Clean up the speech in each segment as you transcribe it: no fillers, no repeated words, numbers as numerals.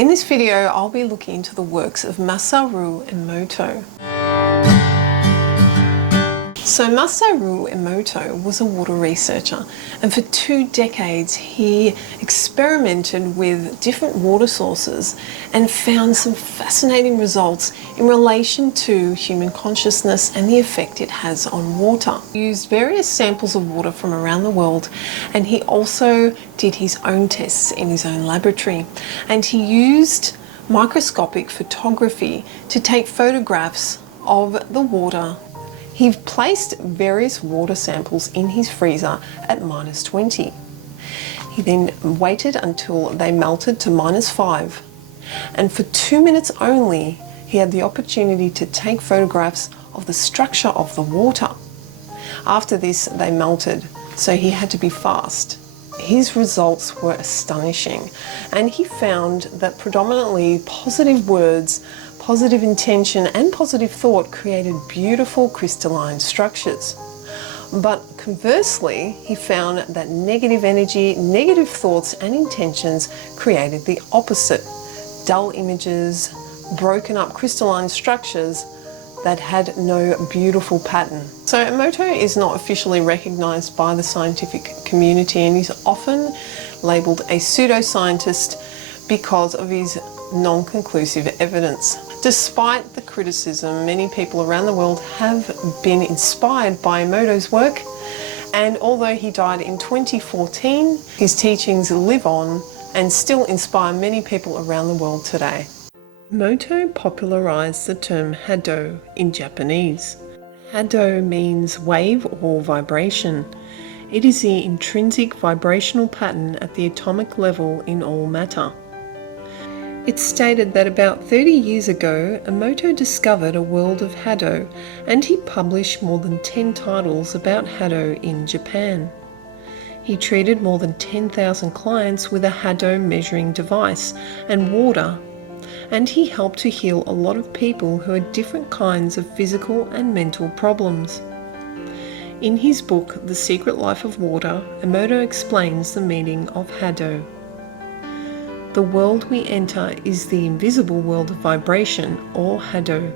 In this video, I'll be looking into the works of Masaru Emoto. So Masaru Emoto was a water researcher, and for 2 decades he experimented with different water sources and found some fascinating results in relation to human consciousness and the effect it has on water. He used various samples of water from around the world, and he also did his own tests in his own laboratory, and he used microscopic photography to take photographs of the water. He placed various water samples in his freezer at -20. He then waited until they melted to -5. And for 2 minutes only, he had the opportunity to take photographs of the structure of the water. After this, they melted, so he had to be fast. His results were astonishing, and he found that predominantly positive words, positive intention and positive thought created beautiful crystalline structures. But conversely, he found that negative energy, negative thoughts and intentions created the opposite: dull images, broken up crystalline structures that had no beautiful pattern. So Emoto is not officially recognized by the scientific community, and he's often labeled a pseudoscientist because of his non-conclusive evidence. Despite the criticism, many people around the world have been inspired by Emoto's work, and although he died in 2014, his teachings live on and still inspire many people around the world today. Emoto popularized the term Hado in Japanese. Hado means wave or vibration. It is the intrinsic vibrational pattern at the atomic level in all matter. It's stated that about 30 years ago, Emoto discovered a world of Hado, and he published more than 10 titles about Hado in Japan. He treated more than 10,000 clients with a Hado measuring device and water, and he helped to heal a lot of people who had different kinds of physical and mental problems. In his book, The Secret Life of Water, Emoto explains the meaning of Hado. The world we enter is the invisible world of vibration, or Hado.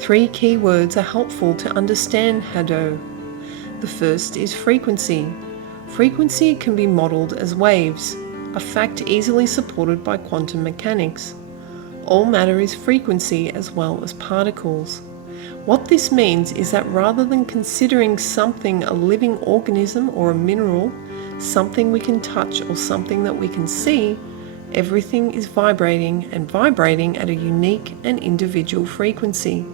3 key words are helpful to understand Hado. The first is frequency. Frequency can be modelled as waves, a fact easily supported by quantum mechanics. All matter is frequency as well as particles. What this means is that rather than considering something a living organism or a mineral, something we can touch or something that we can see, everything is vibrating and vibrating at a unique and individual frequency.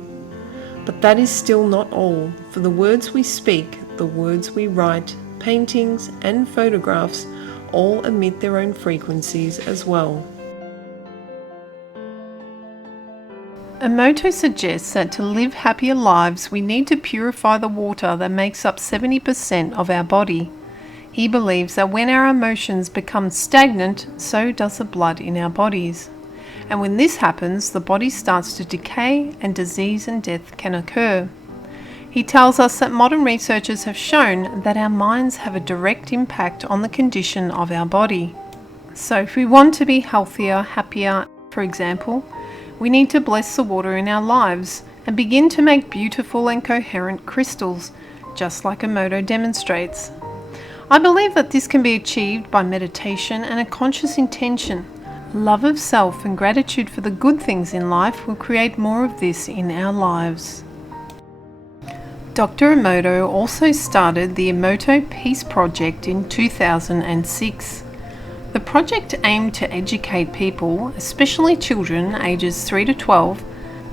But that is still not all, for the words we speak, the words we write, paintings and photographs all emit their own frequencies as well. Emoto suggests that to live happier lives, we need to purify the water that makes up 70% of our body. He believes that when our emotions become stagnant, so does the blood in our bodies. And when this happens, the body starts to decay and disease and death can occur. He tells us that modern researchers have shown that our minds have a direct impact on the condition of our body. So if we want to be healthier, happier, for example, we need to bless the water in our lives and begin to make beautiful and coherent crystals, just like Emoto demonstrates. I believe that this can be achieved by meditation and a conscious intention. Love of self and gratitude for the good things in life will create more of this in our lives. Dr. Emoto also started the Emoto Peace Project in 2006. The project aimed to educate people, especially children ages 3 to 12,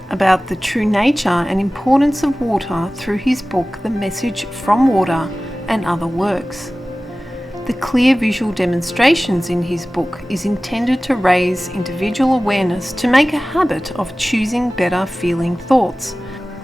about the true nature and importance of water through his book The Message from Water and other works. The clear visual demonstrations in his book is intended to raise individual awareness to make a habit of choosing better feeling thoughts,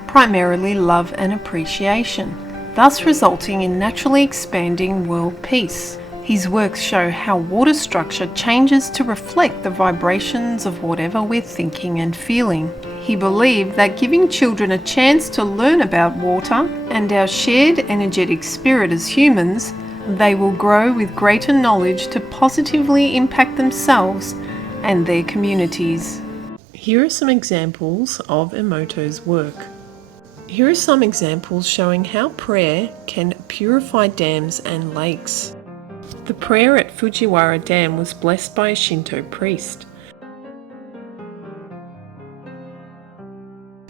primarily love and appreciation, thus resulting in naturally expanding world peace. His works show how water structure changes to reflect the vibrations of whatever we're thinking and feeling. He believed that giving children a chance to learn about water and our shared energetic spirit as humans, they will grow with greater knowledge to positively impact themselves and their communities. Here are some examples of Emoto's work. Here are some examples showing how prayer can purify dams and lakes. The prayer at Fujiwara Dam was blessed by a Shinto priest.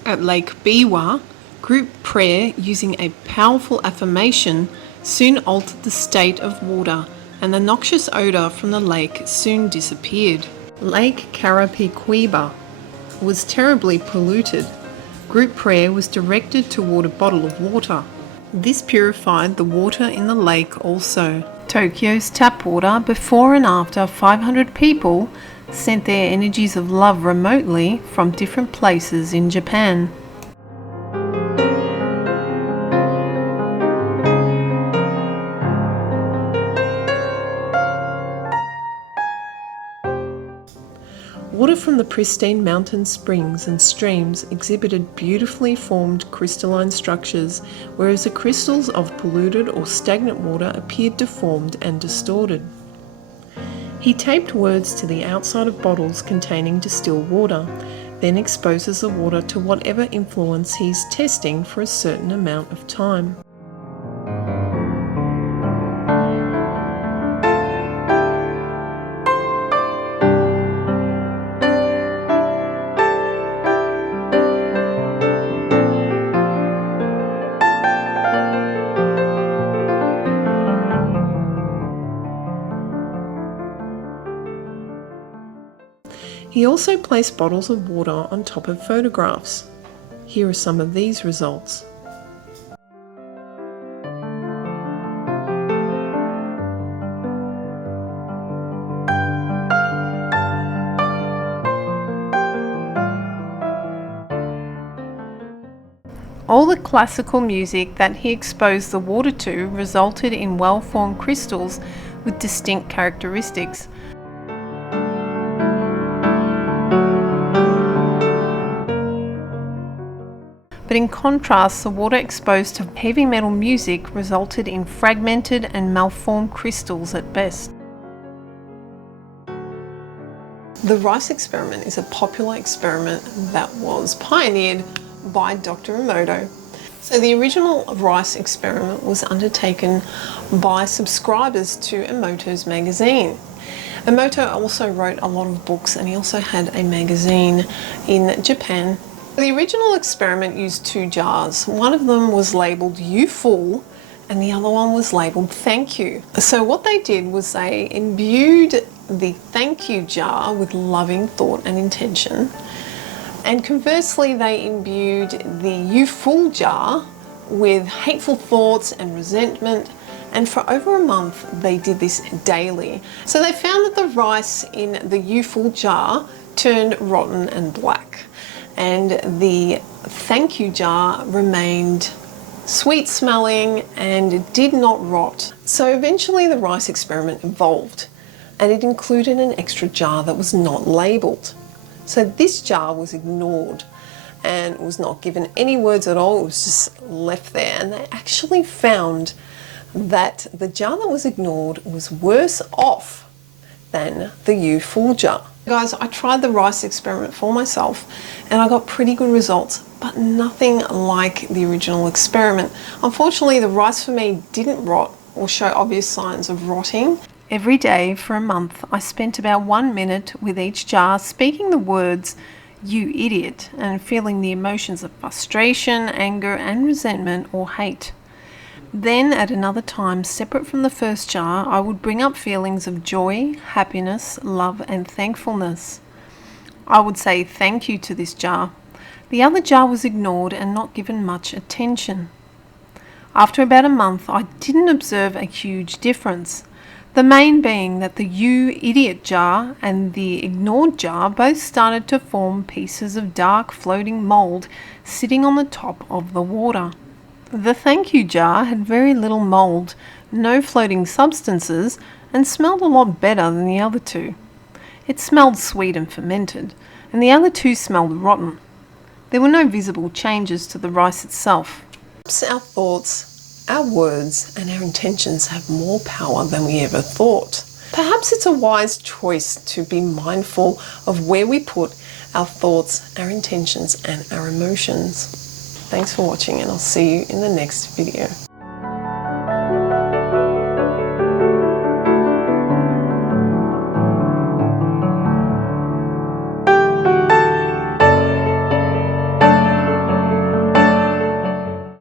At Lake Biwa, group prayer using a powerful affirmation soon altered the state of water, and the noxious odour from the lake soon disappeared. Lake Karapiquiba was terribly polluted. Group prayer was directed toward a bottle of water. This purified the water in the lake also. Tokyo's tap water, before and after 500 people sent their energies of love remotely from different places in Japan. Water from the pristine mountain springs and streams exhibited beautifully formed crystalline structures, whereas the crystals of polluted or stagnant water appeared deformed and distorted. He taped words to the outside of bottles containing distilled water, then exposes the water to whatever influence he's testing for a certain amount of time. He also placed bottles of water on top of photographs. Here are some of these results. All the classical music that he exposed the water to resulted in well-formed crystals with distinct characteristics. But in contrast, the water exposed to heavy metal music resulted in fragmented and malformed crystals at best. The rice experiment is a popular experiment that was pioneered by Dr. Emoto. So the original rice experiment was undertaken by subscribers to Emoto's magazine. Emoto also wrote a lot of books, and he also had a magazine in Japan. The original experiment used two jars. One of them was labelled "You Fool" and the other one was labelled "Thank You." So what they did was they imbued the thank you jar with loving thought and intention, and conversely they imbued the "You Fool" jar with hateful thoughts and resentment, and for over a month they did this daily. So they found that the rice in the "You Fool" jar turned rotten and black, and the thank you jar remained sweet smelling and did not rot. So eventually the rice experiment evolved, and it included an extra jar that was not labelled. So this jar was ignored and was not given any words at all. It was just left there, and they actually found that the jar that was ignored was worse off than the "You Fool" jar. Guys, I tried the rice experiment for myself and I got pretty good results, but nothing like the original experiment. Unfortunately, the rice for me didn't rot or show obvious signs of rotting. Every day for a month, I spent about 1 minute with each jar speaking the words "you idiot" and feeling the emotions of frustration, anger and resentment or hate. Then at another time, separate from the first jar, I would bring up feelings of joy, happiness, love and thankfulness. I would say thank you to this jar. The other jar was ignored and not given much attention. After about a month, I didn't observe a huge difference. The main being that the "you idiot" jar and the ignored jar both started to form pieces of dark floating mold sitting on the top of the water. The thank you jar had very little mold, no floating substances, and smelled a lot better than the other two. It smelled sweet and fermented, and the other two smelled rotten. There were no visible changes to the rice itself. Perhaps our thoughts, our words, and our intentions have more power than we ever thought. Perhaps it's a wise choice to be mindful of where we put our thoughts, our intentions, and our emotions. Thanks for watching, and I'll see you in the next video.